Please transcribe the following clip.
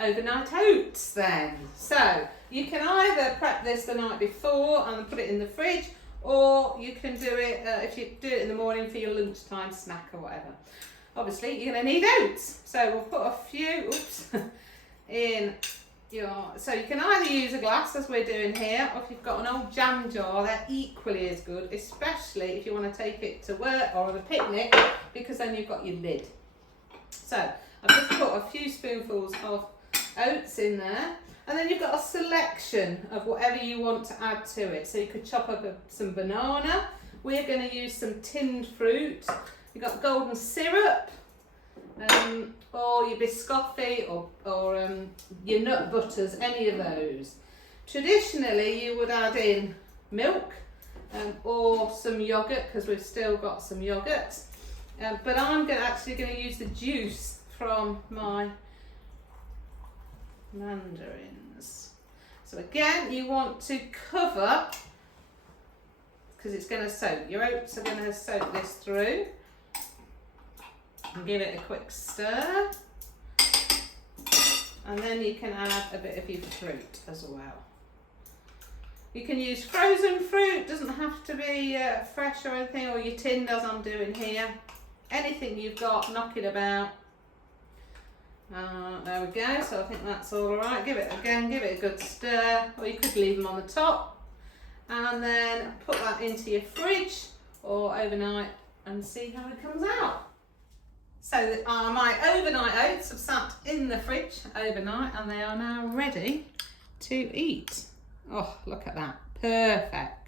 overnight oats then. So you can either prep this the night before and put it in the fridge, or you can do it if you do it in the morning for your lunchtime snack or whatever. Obviously you're going to need oats, so we'll put a few in your, so you can either use a glass as we're doing here, or if you've got an old jam jar, they're equally as good, especially if you want to take it to work or on a picnic, because then you've got your lid. So I've just put a few spoonfuls of oats in there, and then you've got a selection of whatever you want to add to it. So you could chop up some banana. We're going to use some tinned fruit. You've got golden syrup, or your biscotti, or your nut butters, any of those. Traditionally you would add in milk or some yogurt, because we've still got some yogurt, but I'm actually going to use the juice from my mandarins. So again, you want to cover, because it's going to soak, your oats are going to soak this through, and give it a quick stir, and then you can add a bit of your fruit as well. You can use frozen fruit, doesn't have to be fresh or anything, or your tinned as I'm doing here. Anything you've got knocking about. There we go, so I think that's all right. Give it a good stir, or you could leave them on the top, and then put that into your fridge or overnight and see how it comes out. So my overnight oats have sat in the fridge overnight, and they are now ready to eat. Oh, look at that, perfect.